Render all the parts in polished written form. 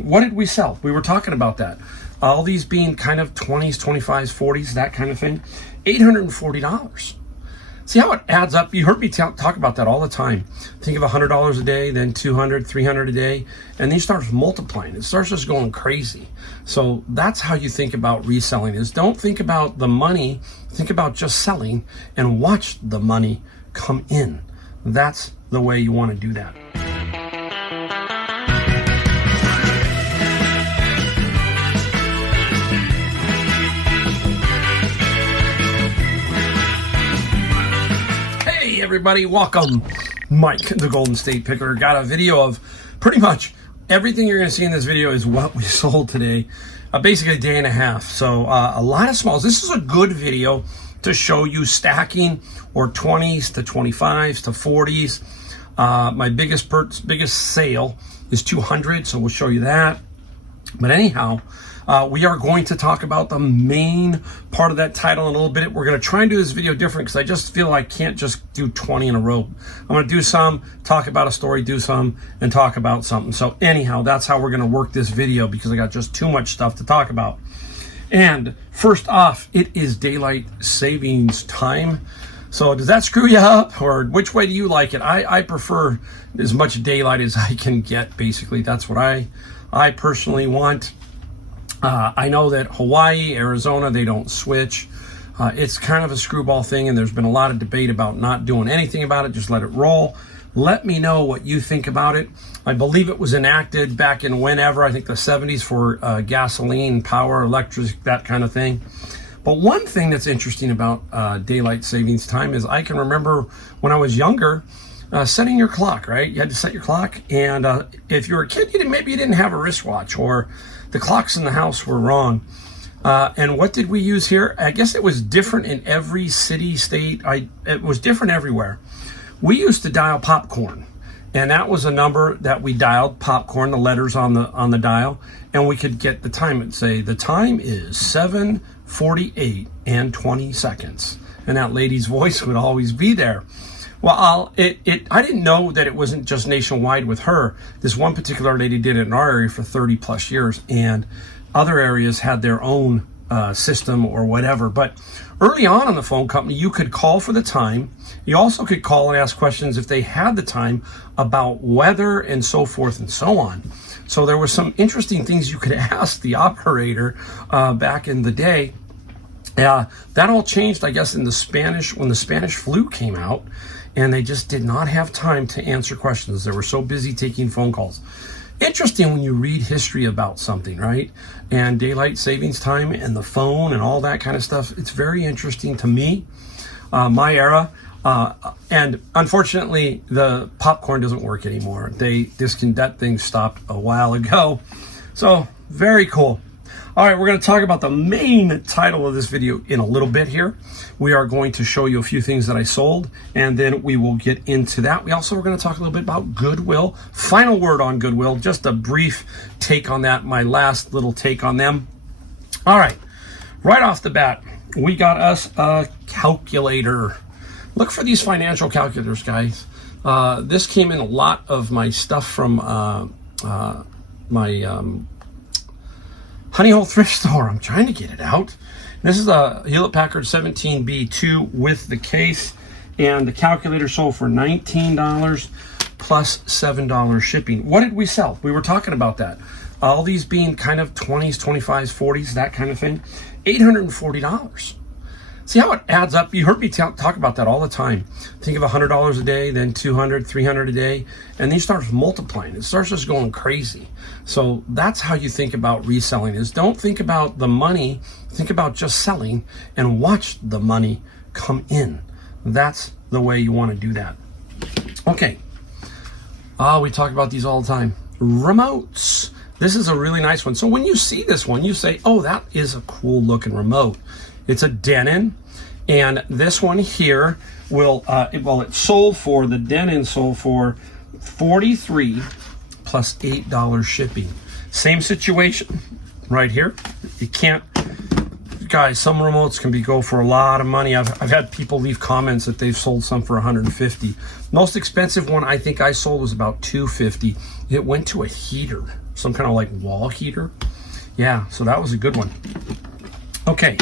What did we sell? We were talking about that. All these being kind of 20s, 25s, 40s, that kind of thing. $840. See how it adds up? You heard me talk about that all the time. Think of $100 a day, then $200, $300 a day, and then you start multiplying. It starts just going crazy. So that's how you think about reselling is don't think about the money, think about just selling and watch the money come in. That's the way you want to do that. Everybody, welcome. Mike, the Golden State Picker, got a video of pretty much everything you're going to see in this video is what we sold today. Basically a day and a half. So a lot of smalls. This is a good video to show you stacking or 20s to 25s to 40s. My biggest sale is 200, so we'll show you that. But anyhow, we are going to talk about the main part of that title in a little bit. We're going to try and do this video different because I just feel I can't just do 20 in a row. I'm going to do some, talk about a story, do some, and talk about something. So anyhow, that's how we're going to work this video because I got just too much stuff to talk about. And first off, it is daylight savings time. So does that screw you up, or which way do you like it? I prefer as much daylight as I can get, basically. That's what I personally want. I know that Hawaii, Arizona, they don't switch. It's kind of a screwball thing, and there's been a lot of debate about not doing anything about it. Just let it roll. Let me know what you think about it. I believe it was enacted back in whenever, I think the 70s for gasoline, power, electric, that kind of thing. But one thing that's interesting about daylight savings time is I can remember when I was younger, setting your clock, right? You had to set your clock, and if you were a kid, maybe you didn't have a wristwatch, or the clocks in the house were wrong. And what did we use here? I guess it was different in every city, state. It was different everywhere. We used to dial popcorn, and that was a number that we dialed, popcorn, the letters on the dial, and we could get the time. It'd say the time is 7:48 and 20 seconds, and that lady's voice would always be there. Well, I didn't know that it wasn't just nationwide with her. This one particular lady did it in our area for 30 plus years, and other areas had their own system or whatever. But early on in the phone company, you could call for the time. You also could call and ask questions if they had the time about weather and so forth and so on. So there were some interesting things you could ask the operator back in the day. That all changed, I guess, when the Spanish flu came out, and they just did not have time to answer questions. They were so busy taking phone calls. Interesting when you read history about something, right? And daylight savings time and the phone and all that kind of stuff. It's very interesting to me, my era. And unfortunately, the popcorn doesn't work anymore. That thing stopped a while ago. So very cool. All right, we're going to talk about the main title of this video in a little bit here. We are going to show you a few things that I sold, and then we will get into that. We also are going to talk a little bit about Goodwill. Final word on Goodwill, just a brief take on that, my last little take on them. All right, right off the bat, we got us a calculator. Look for these financial calculators, guys. This came in a lot of my stuff from my Honey Hole Thrift Store. I'm trying to get it out. This is a Hewlett-Packard 17B2 with the case, and the calculator sold for $19 plus $7 shipping. What did we sell? We were talking about that. All these being kind of 20s, 25s, 40s, that kind of thing. $840. See how it adds up? You heard me talk about that all the time. Think of $100 a day, then $200, $300 a day, and then you start multiplying. It starts just going crazy. So that's how you think about reselling is don't think about the money, think about just selling and watch the money come in. That's the way you want to do that. Okay. We talk about these all the time. Remotes. This is a really nice one. So when you see this one, you say, oh, that is a cool looking remote. It's a Denon, and this one here will, it sold for, the Denon sold for $43 plus $8 shipping. Same situation right here. You can't, guys, some remotes can go for a lot of money. I've had people leave comments that they've sold some for $150. Most expensive one I think I sold was about $250. It went to a heater. some kind of like wall heater. Yeah, so that was a good one. Okay,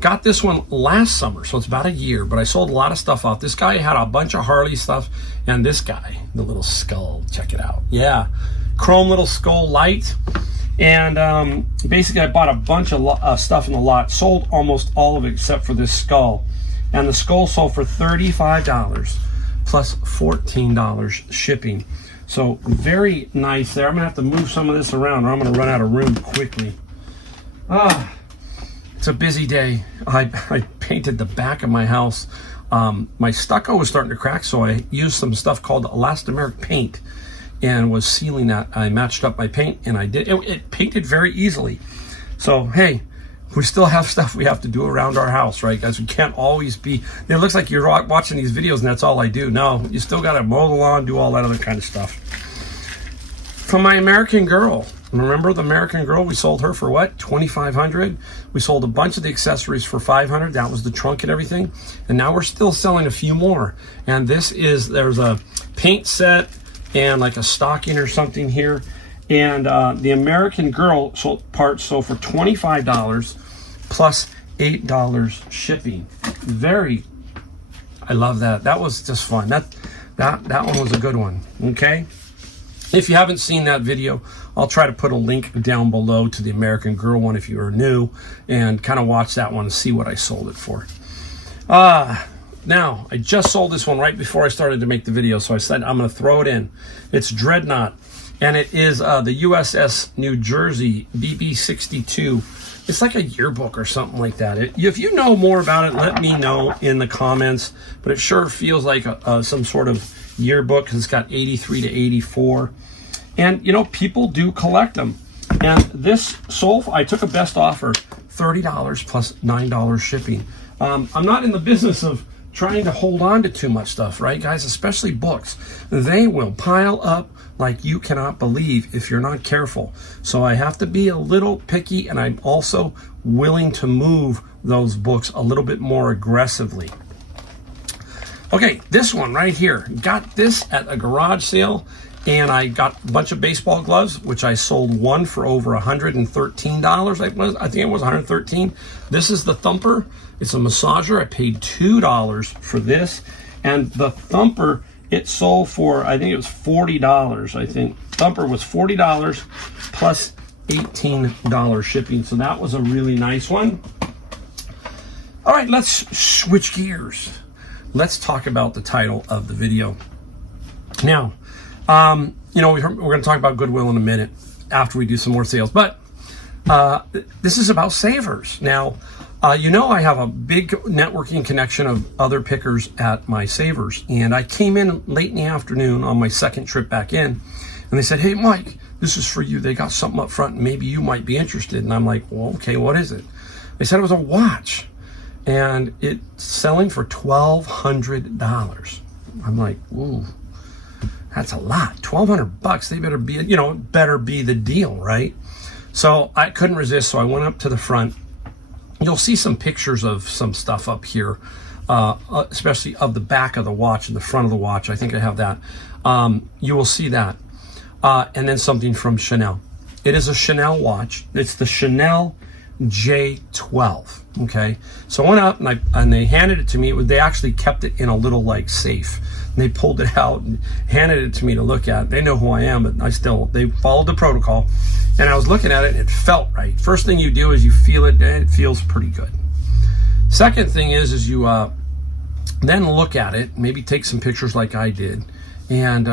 got this one last summer, so it's about a year, but I sold a lot of stuff off. This guy had a bunch of Harley stuff, and this guy, the little skull, check it out. Yeah, chrome little skull light. And basically I bought a bunch of stuff in the lot, sold almost all of it except for this skull. And the skull sold for $35 plus $14 shipping. So very nice there. I'm gonna have to move some of this around or I'm gonna run out of room quickly. It's a busy day. I painted the back of my house. My stucco was starting to crack, so I used some stuff called elastomeric paint and was sealing that. I matched up my paint and I did. It painted very easily. So, hey, we still have stuff we have to do around our house, right, guys? We can't always be, it looks like you're watching these videos and that's all I do. No, you still got to mow the lawn, do all that other kind of stuff. From my American Girl. Remember the American Girl? We sold her for what? $2,500. We sold a bunch of the accessories for $500. That was the trunk and everything. And now we're still selling a few more. And this is, there's a paint set and like a stocking or something here. And the American Girl part sold for $25 plus $8 shipping. I love that. That was just fun. That one was a good one. Okay. If you haven't seen that video, I'll try to put a link down below to the American Girl one if you are new, and kind of watch that one and see what I sold it for. Now, I just sold this one right before I started to make the video, so I said I'm going to throw it in. It's Dreadnought, and it is the USS New Jersey BB-62. It's like a yearbook or something like that. If you know more about it, let me know in the comments, but it sure feels like some sort of yearbook because it's got 83 to 84. And, you know, people do collect them. And this sold, I took a best offer, $30 plus $9 shipping. I'm not in the business of trying to hold on to too much stuff, right, guys? Especially books. They will pile up like you cannot believe if you're not careful. So I have to be a little picky, and I'm also willing to move those books a little bit more aggressively. Okay, this one right here. Got this at a garage sale, and I got a bunch of baseball gloves, which I sold one for over $113. I think it was $113. This is the Thumper. It's a massager. I paid $2 for this. And the Thumper, it sold for, I think it was $40, I think. Thumper was $40 plus $18 shipping. So that was a really nice one. All right, let's switch gears. Let's talk about the title of the video. Now, you know, we're going to talk about Goodwill in a minute after we do some more sales, but this is about savers. Now, you know, I have a big networking connection of other pickers at my savers, and I came in late in the afternoon on my second trip back in, and they said, "Hey, Mike, this is for you. They got something up front, and maybe you might be interested." And I'm like, "Well, okay, what is it?" They said it was a watch, and it's selling for $1,200. I'm like, "Ooh, that's a lot. $1,200. They better be, you know, better be the deal, right?" So I couldn't resist. So I went up to the front. You'll see some pictures of some stuff up here, especially of the back of the watch and the front of the watch. I think I have that. You will see that. And then something from Chanel. It is a Chanel watch. It's the Chanel J12. Okay. So I went up and they handed it to me. They actually kept it in a little like safe. And they pulled it out and handed it to me to look at. They know who I am, but they followed the protocol. And I was looking at it and it felt right. First thing you do is you feel it, and it feels pretty good. Second thing is you then look at it, maybe take some pictures like I did, and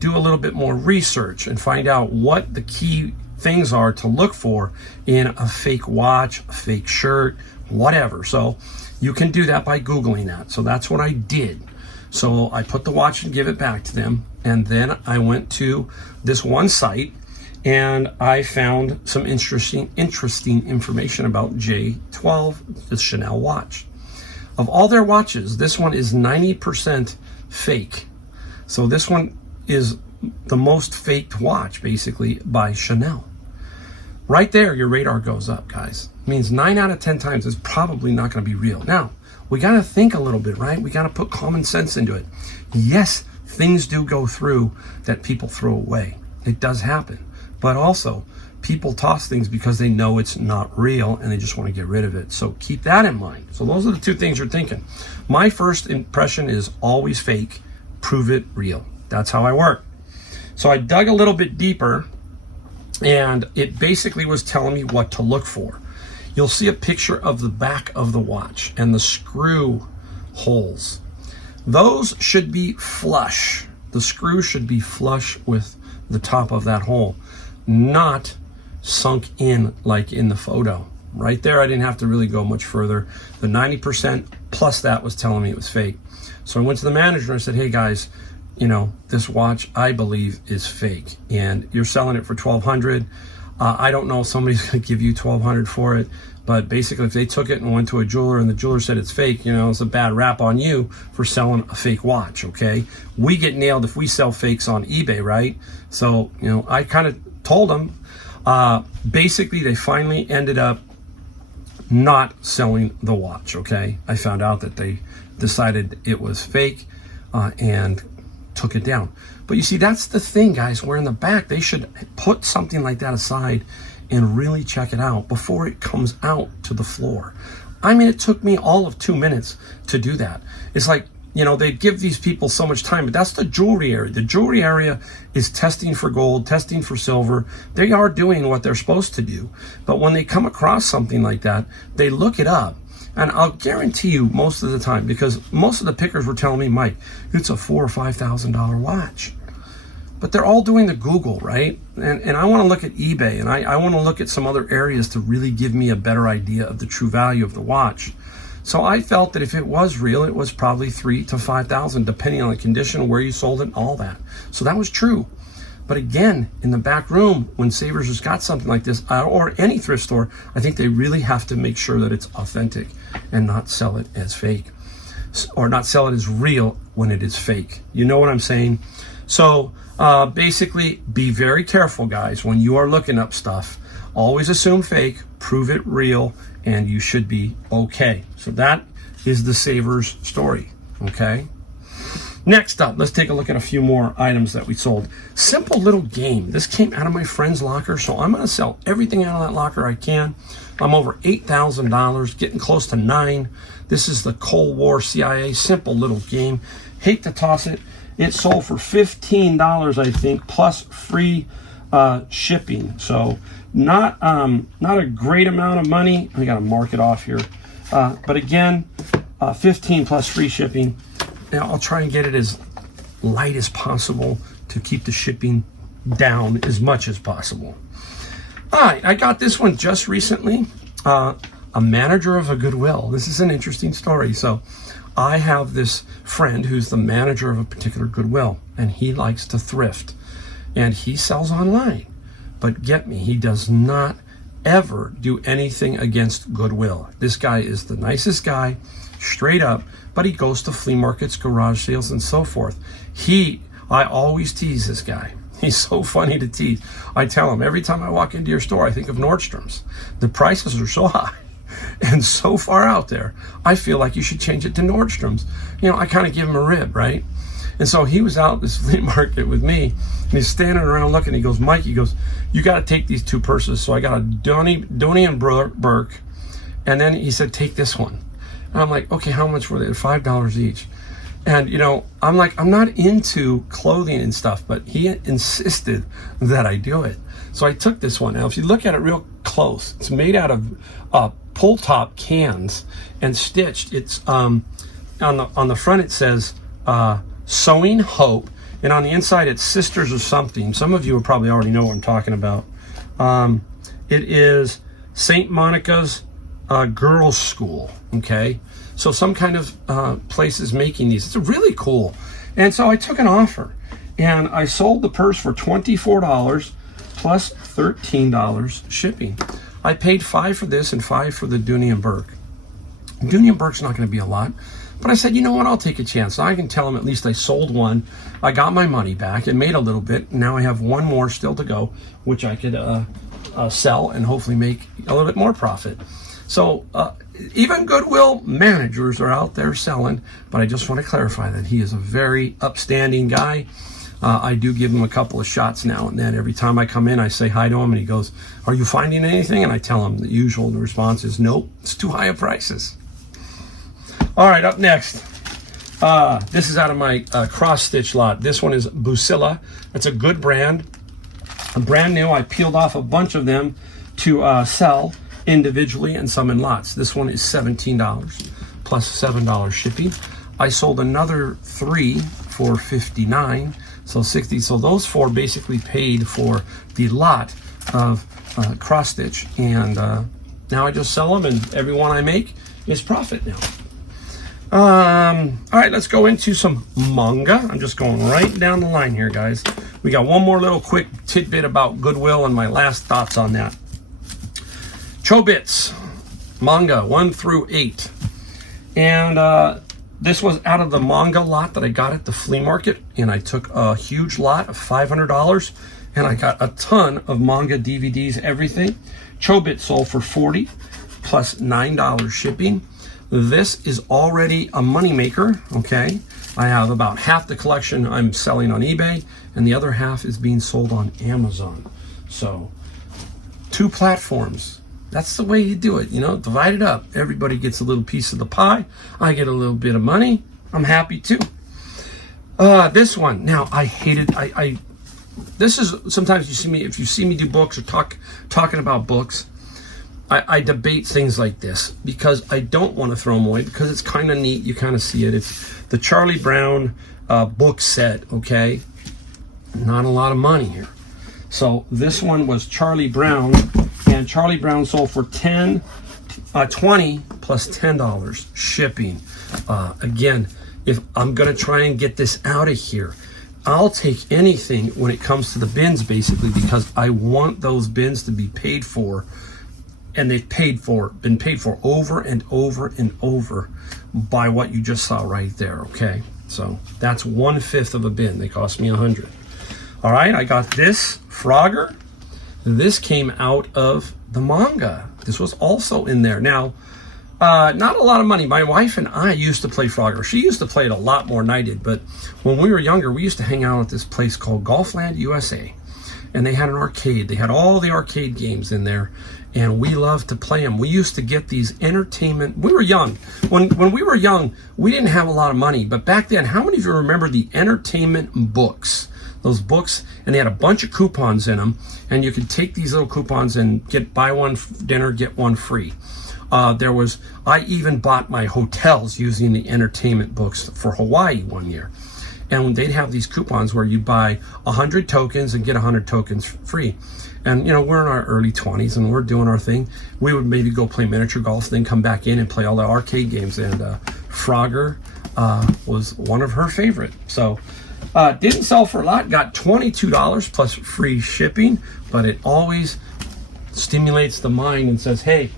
do a little bit more research and find out what the key things are to look for in a fake watch, a fake shirt, whatever. So you can do that by Googling that. So that's what I did. So I put the watch and give it back to them. And then I went to this one site and I found some interesting information about J12, the Chanel watch. Of all their watches, this one is 90% fake. So this one is the most faked watch, basically, by Chanel. Right there, your radar goes up, guys. It means 9 out of 10 times it's probably not going to be real. Now, we got to think a little bit, right? We got to put common sense into it. Yes, things do go through that people throw away. It does happen. but also people toss things because they know it's not real and they just want to get rid of it. So keep that in mind. So those are the two things you're thinking. My first impression is always fake, prove it real. That's how I work. So I dug a little bit deeper, and it basically was telling me what to look for. You'll see a picture of the back of the watch and the screw holes. Those should be flush. The screw should be flush with the top of that hole, not sunk in like in the photo. Right there, I didn't have to really go much further. The 90% plus that was telling me it was fake. So I went to the manager and I said, hey guys, this watch I believe is fake, and you're selling it for $1,200. I don't know if somebody's going to give you $1,200 for it, but basically if they took it and went to a jeweler and the jeweler said it's fake, it's a bad rap on you for selling a fake watch, okay? We get nailed if we sell fakes on eBay, right? So, I kind of told them, basically they finally ended up not selling the watch, okay? I found out that they decided it was fake and took it down. But you see, that's the thing, guys, where in the back they should put something like that aside and really check it out before it comes out to the floor. I mean, it took me all of 2 minutes to do that. It's like, they give these people so much time, but that's the jewelry area. The jewelry area is testing for gold, testing for silver. They are doing what they're supposed to do. But when they come across something like that, they look it up. And I'll guarantee you most of the time, because most of the pickers were telling me, Mike, it's a $4,000 or $5,000 watch. But they're all doing the Google, right? And I want to look at eBay, and I want to look at some other areas to really give me a better idea of the true value of the watch. So I felt that if it was real, it was probably $3,000 to $5,000, depending on the condition, where you sold it, and all that. So that was true. But again, in the back room, when Savers has got something like this, or any thrift store, I think they really have to make sure that it's authentic and not sell it as fake, or not sell it as real when it is fake. You know what I'm saying? So basically, be very careful, guys, when you are looking up stuff. Always assume fake, prove it real, and you should be okay. So that is the Savers story, okay? Next up, let's take a look at a few more items that we sold. Simple little game. This came out of my friend's locker, so I'm going to sell everything out of that locker I can. I'm over $8,000, getting close to $9,000. This is the Cold War CIA. Simple little game. Hate to toss it. It sold for $15, I think, plus free shipping. So not a great amount of money. I got to mark it off here. But again, 15 plus free shipping. Now, I'll try and get it as light as possible to keep the shipping down as much as possible. All right, I got this one just recently. A manager of a Goodwill. This is an interesting story. So I have this friend who's the manager of a particular Goodwill, and he likes to thrift, and he sells online. But get me, he does not ever do anything against Goodwill. This guy is the nicest guy, straight up, but he goes to flea markets, garage sales, and so forth. I always tease this guy. He's so funny to tease. I tell him, every time I walk into your store, I think of Nordstrom's. The prices are so high and so far out there, I feel like you should change it to Nordstrom's. I kind of give him a rib, right? And so he was out at this flea market with me, and he's standing around looking. He goes, Mike, you got to take these two purses. So I got a Dooney and Burke, and then he said, take this one. And I'm like, okay, how much were they? $5 each. And, I'm like, I'm not into clothing and stuff, but he insisted that I do it. So I took this one. Now, if you look at it real close, it's made out of pull-top cans and stitched. It's on the front it says Sewing Hope, and on the inside it's Sisters of something. Some of you will probably already know what I'm talking about. It is St. Monica's Girls' School, okay? So some kind of place is making these. It's really cool. And so I took an offer, and I sold the purse for $24 plus $13 shipping. I paid $5 for this and $5 for the Dooney and Burke. Dooney and Burke's not going to be a lot, but I said, you know what, I'll take a chance. I can tell them at least I sold one. I got my money back and made a little bit. Now I have one more still to go, which I could sell and hopefully make a little bit more profit. So even Goodwill managers are out there selling, but I just want to clarify that he is a very upstanding guy. I do give him a couple of shots now and then. Every time I come in, I say hi to him, and he goes, "Are you finding anything?" And I tell him the usual. The response is, "Nope, it's too high of prices." All right, up next. This is out of my cross-stitch lot. This one is Busilla. It's a good brand. Brand new. I peeled off a bunch of them to sell individually and some in lots. This one is $17 plus $7 shipping. I sold another 3 for $59, so $60. So those 4 basically paid for the lot of cross-stitch, and now I just sell them, and every one I make is profit now. All right, let's go into some manga. I'm just going right down the line here, guys. We got one more little quick tidbit about Goodwill and my last thoughts on that. Chobits, manga 1 through 8. And this was out of the manga lot that I got at the flea market. And I took a huge lot of $500. And I got a ton of manga DVDs, everything. Chobits sold for $40 plus $9 shipping. This is already a moneymaker, okay? I have about half the collection I'm selling on eBay, and the other half is being sold on Amazon. So, 2 platforms. That's the way you do it, you know? Divide it up. Everybody gets a little piece of the pie. I get a little bit of money. I'm happy too. This one. Now, I hated... This is... Sometimes you see me... If you see me do books or talking about books, I debate things like this because I don't want to throw them away because it's kind of neat. You kind of see it. It's the Charlie Brown book set, okay? Not a lot of money here. So this one was Charlie Brown, and Charlie Brown sold for $20 plus $10 shipping. Again, if I'm going to try and get this out of here, I'll take anything when it comes to the bins, basically, because I want those bins to be paid for. And they've been paid for over and over and over by what you just saw right there, okay? So that's 1/5 of a bin. They cost me $100. All right, I got this Frogger. This came out of the manga. This was also in there. Now, not a lot of money. My wife and I used to play Frogger. She used to play it a lot more than I did, but when we were younger, we used to hang out at this place called Golfland USA. And they had an arcade. They had all the arcade games in there, and we loved to play them. We used to get these entertainment. We were young. When we were young, we didn't have a lot of money. But back then, how many of you remember the entertainment books? Those books, and they had a bunch of coupons in them, and you could take these little coupons and buy one dinner, get one free. I even bought my hotels using the entertainment books for Hawaii one year. And they'd have these coupons where you buy 100 tokens and get 100 tokens free. And, you know, we're in our early 20s and we're doing our thing. We would maybe go play miniature golf, then come back in and play all the arcade games. And Frogger was one of her favorite. So, didn't sell for a lot. Got $22 plus free shipping. But it always stimulates the mind and says, hey,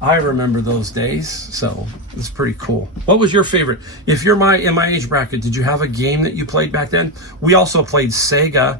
I remember those days, so it's pretty cool. What was your favorite? If you're in my age bracket, did you have a game that you played back then? We also played Sega.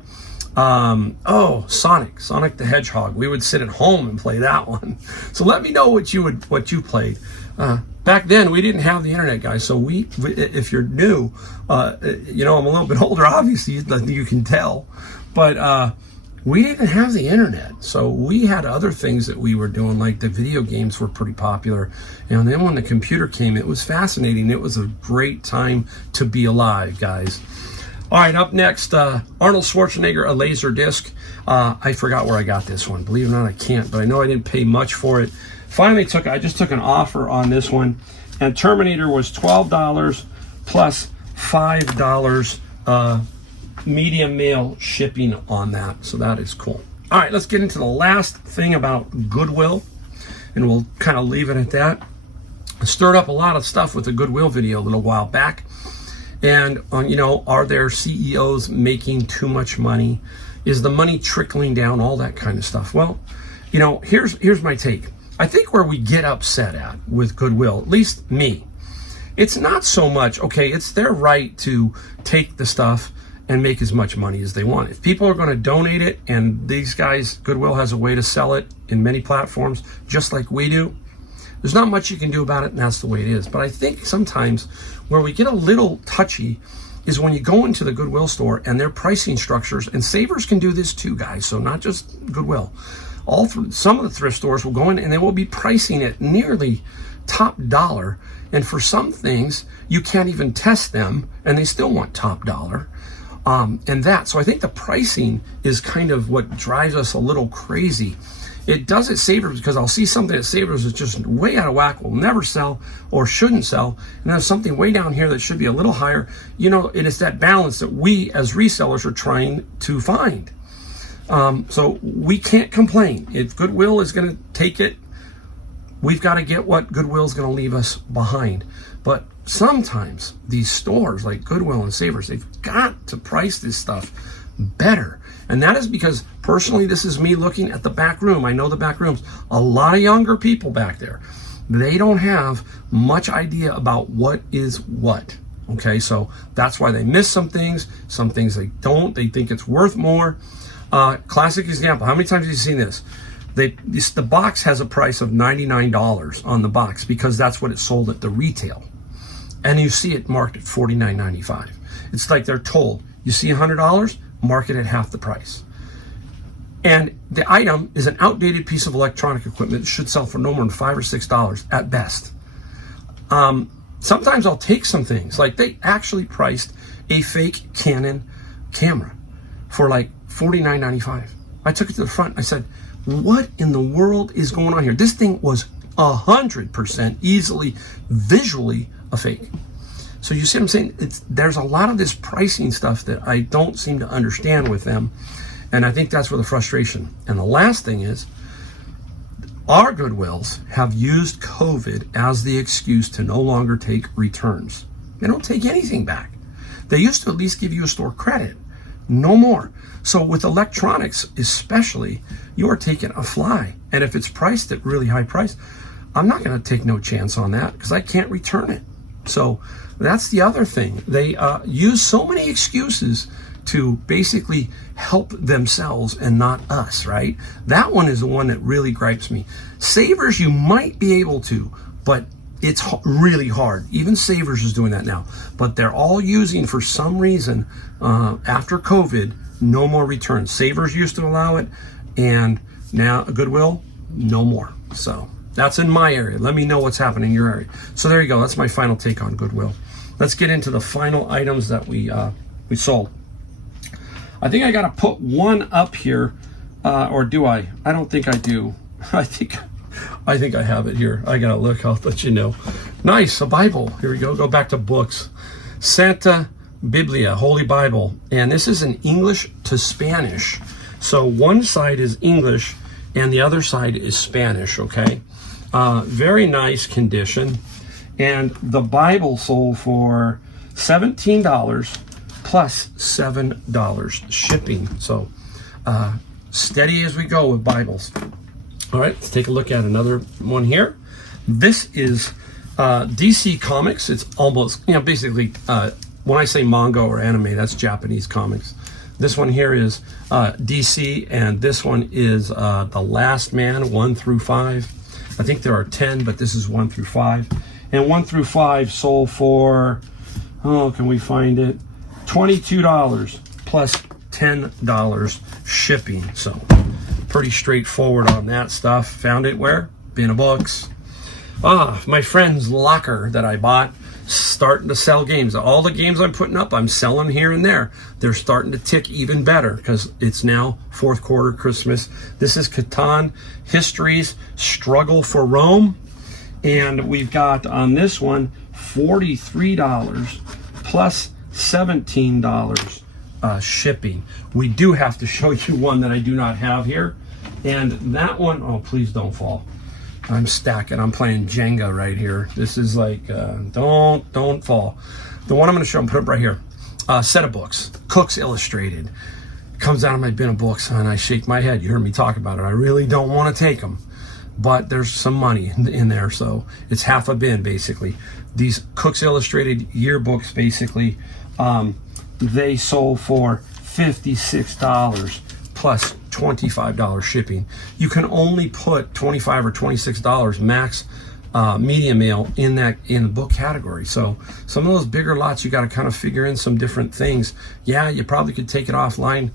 Sonic the Hedgehog. We would sit at home and play that one. So let me know what you played. Back then, we didn't have the internet, guys. So if you're new, you know, I'm a little bit older, obviously, you can tell, but we didn't have the internet, so we had other things that we were doing, like the video games were pretty popular. And then when the computer came, it was fascinating. It was a great time to be alive, guys. All right, up next, Arnold Schwarzenegger, a laser disc. I forgot where I got this one. Believe it or not, I can't, but I know I didn't pay much for it. Finally, I just took an offer on this one, and Terminator was $12 plus $5 medium mail shipping on that, so that is cool. All right, let's get into the last thing about Goodwill, and we'll kind of leave it at that. I stirred up a lot of stuff with the Goodwill video a little while back, and you know, are there CEOs making too much money? Is the money trickling down? All that kind of stuff. Well, you know, here's my take. I think where we get upset at with Goodwill, at least me, it's not so much, okay, it's their right to take the stuff and make as much money as they want. If people are going to donate it, and these guys, Goodwill has a way to sell it in many platforms, just like we do, there's not much you can do about it, and that's the way it is. But I think sometimes where we get a little touchy is when you go into the Goodwill store and their pricing structures, and Savers can do this too, guys, so not just Goodwill. Some of the thrift stores will go in and they will be pricing it nearly top dollar, and for some things you can't even test them and they still want top dollar. So I think the pricing is kind of what drives us a little crazy. It does at Savers because I'll see something at Savers that's just way out of whack, will never sell or shouldn't sell, and there's something way down here that should be a little higher. It is that balance that we as resellers are trying to find. So we can't complain. If Goodwill is going to take it, we've got to get what Goodwill is going to leave us behind. But sometimes these stores like Goodwill and Savers, they've got to price this stuff better. And that is because, personally, this is me looking at the back room. I know the back rooms. A lot of younger people back there. They don't have much idea about what is what. Okay, so that's why they miss some things. Some things they don't. They think it's worth more. Classic example. How many times have you seen this? The box has a price of $99 on the box because that's what it sold at the retail. And you see it marked at $49.95. It's like they're told, you see $100, mark it at half the price. And the item is an outdated piece of electronic equipment that should sell for no more than $5 or $6 at best. Sometimes I'll take some things, like they actually priced a fake Canon camera for like $49.95. I took it to the front. I said, what in the world is going on here? This thing was 100% easily, visually a fake. So you see what I'm saying? There's a lot of this pricing stuff that I don't seem to understand with them. And I think that's where the frustration. And the last thing is, our Goodwills have used COVID as the excuse to no longer take returns. They don't take anything back. They used to at least give you a store credit. No more. So with electronics especially, you are taking a fly. And if it's priced at really high price, I'm not going to take no chance on that because I can't return it. So that's the other thing. They use so many excuses to basically help themselves and not us, right? That one is the one that really gripes me. Savers, you might be able to, but it's really hard. Even Savers is doing that now. But they're all using, for some reason, after COVID, no more returns. Savers used to allow it, and now Goodwill, no more. So that's in my area. Let me know what's happening in your area. So there you go. That's my final take on Goodwill. Let's get into the final items that we sold. I think I got to put one up here, or do I? I don't think I do. I think I have it here. I got to look. I'll let you know. Nice, a Bible. Here we go. Go back to books. Santa Biblia, Holy Bible. And this is in English to Spanish. So one side is English and the other side is Spanish, okay? Very nice condition. And the Bible sold for $17 plus $7 shipping. So steady as we go with Bibles. All right, let's take a look at another one here. This is DC Comics. It's almost, basically, when I say manga or anime, that's Japanese comics. This one here is DC, and this one is The Last Man, 1 through 5. I think there are 10, but this is 1 through 5. And 1 through 5 sold for, can we find it? $22 plus $10 shipping. So pretty straightforward on that stuff. Found it where? Bin of books. My friend's locker that I bought, starting to sell games. All the games I'm putting up, I'm selling here and there. They're starting to tick even better because it's now fourth quarter Christmas. This is Catan Histories Struggle for Rome. And we've got on this one $43 plus $17 shipping. We do have to show you one that I do not have here. And that one, oh, please don't fall. I'm stacking. I'm playing Jenga right here. This is like, don't fall. The one I'm going to show, I'm put up right here. Set of books, Cook's Illustrated. Comes out of my bin of books, and I shake my head. You heard me talk about it. I really don't want to take them, but there's some money in there, so it's half a bin basically. These Cook's Illustrated yearbooks, basically, they sold for $56 plus $25 shipping. You can only put $25 or $26 max media mail in the book category. So some of those bigger lots, you got to kind of figure in some different things. Yeah, you probably could take it offline.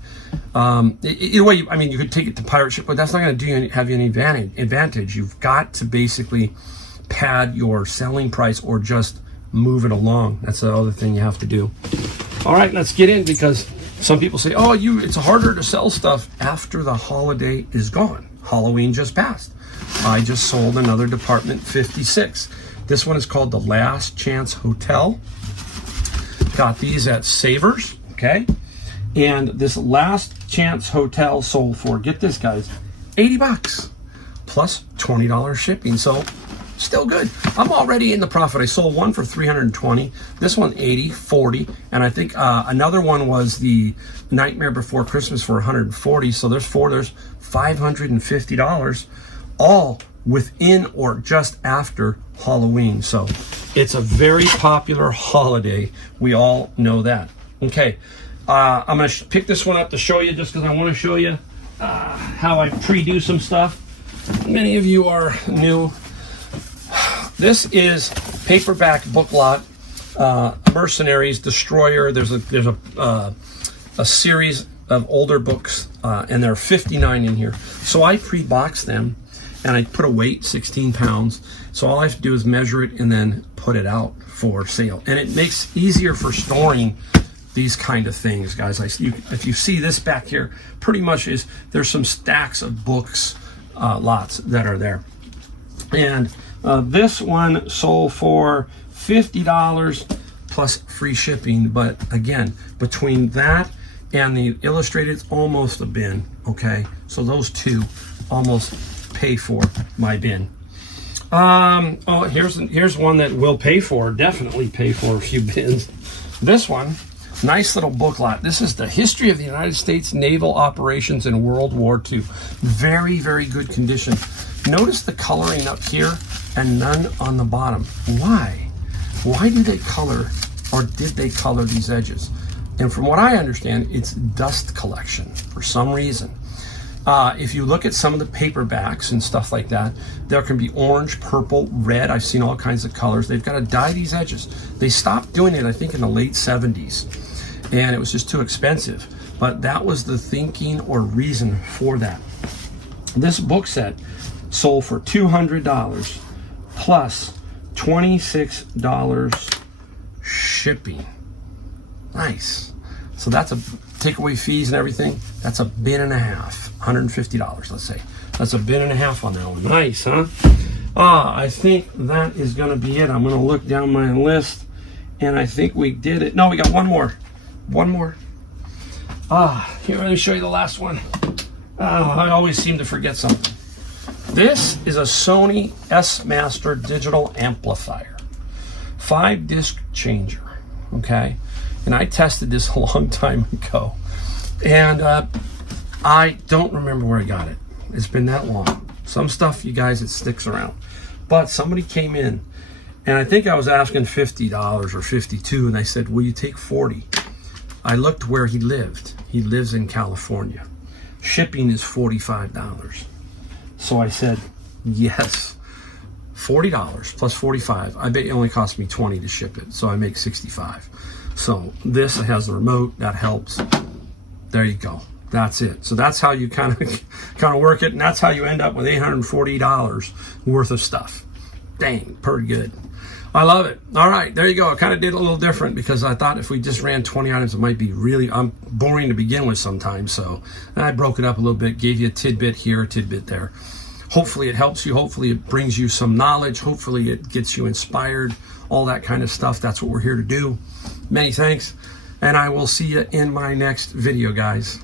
Either way, I mean, you could take it to pirate ship, but that's not going to have you any advantage. You've got to basically pad your selling price or just move it along. That's the other thing you have to do. All right, let's get in, because some people say, oh, it's harder to sell stuff after the holiday is gone. Halloween just passed. I just sold another Department 56. This one is called the Last Chance Hotel. Got these at Savers, okay? And this Last Chance Hotel sold for, get this guys, 80 bucks plus $20 shipping. So still good. I'm already in the profit. I sold one for 320, this one 80, 40, and I think another one was the Nightmare Before Christmas for 140. So there's $550, all within or just after Halloween. So it's a very popular holiday. We all know that. Okay, I'm gonna pick this one up to show you, just because I want to show you how I pre-do some stuff. Many of you are new. This is paperback book lot, Mercenaries, Destroyer. There's a series of older books, and there are 59 in here. So I pre-box them, and I put a weight, 16 pounds. So all I have to do is measure it and then put it out for sale. And it makes easier for storing these kind of things, guys. If you see this back here, pretty much there's some stacks of books, lots that are there. And this one sold for $50 plus free shipping. But again, between that and the illustrated, it's almost a bin, okay? So those two almost pay for my bin. Oh, here's one that will definitely pay for a few bins. This one, nice little book lot. This is the History of the United States Naval Operations in World War II. Very, very good condition. Notice the coloring up here and none on the bottom. Why? Why do they color, or did they color these edges? And from what I understand, it's dust collection for some reason. If you look at some of the paperbacks and stuff like that, there can be orange, purple, red. I've seen all kinds of colors. They've got to dye these edges. They stopped doing it, I think, in the late 70s, and it was just too expensive. But that was the thinking or reason for that. This book set sold for $200 plus $26 shipping. Nice. So that's a takeaway fees and everything. That's a bin and a half. $150, let's say. That's a bin and a half on that one. Nice, huh? I think that is going to be it. I'm going to look down my list, and I think we did it. No, we got one more. One more. Here, let me show you the last one. I always seem to forget something. This is a Sony S-Master digital amplifier. 5-disc changer, okay? And I tested this a long time ago. And I don't remember where I got it. It's been that long. Some stuff, you guys, it sticks around. But somebody came in, and I think I was asking $50 or $52, and I said, will you take 40? I looked where he lived. He lives in California. Shipping is $45. So I said, yes. $40 plus $45. I bet it only cost me $20 to ship it, so I make $65. So this has the remote, that helps. There you go. That's it. So that's how you kind of work it, and that's how you end up with $840 worth of stuff. Dang, pretty good. I love it. All right, there you go. I kind of did a little different because I thought if we just ran 20 items, it might be really boring to begin with sometimes. So I broke it up a little bit, gave you a tidbit here, a tidbit there. Hopefully it helps you. Hopefully it brings you some knowledge. Hopefully it gets you inspired, all that kind of stuff. That's what we're here to do. Many thanks, and I will see you in my next video, guys.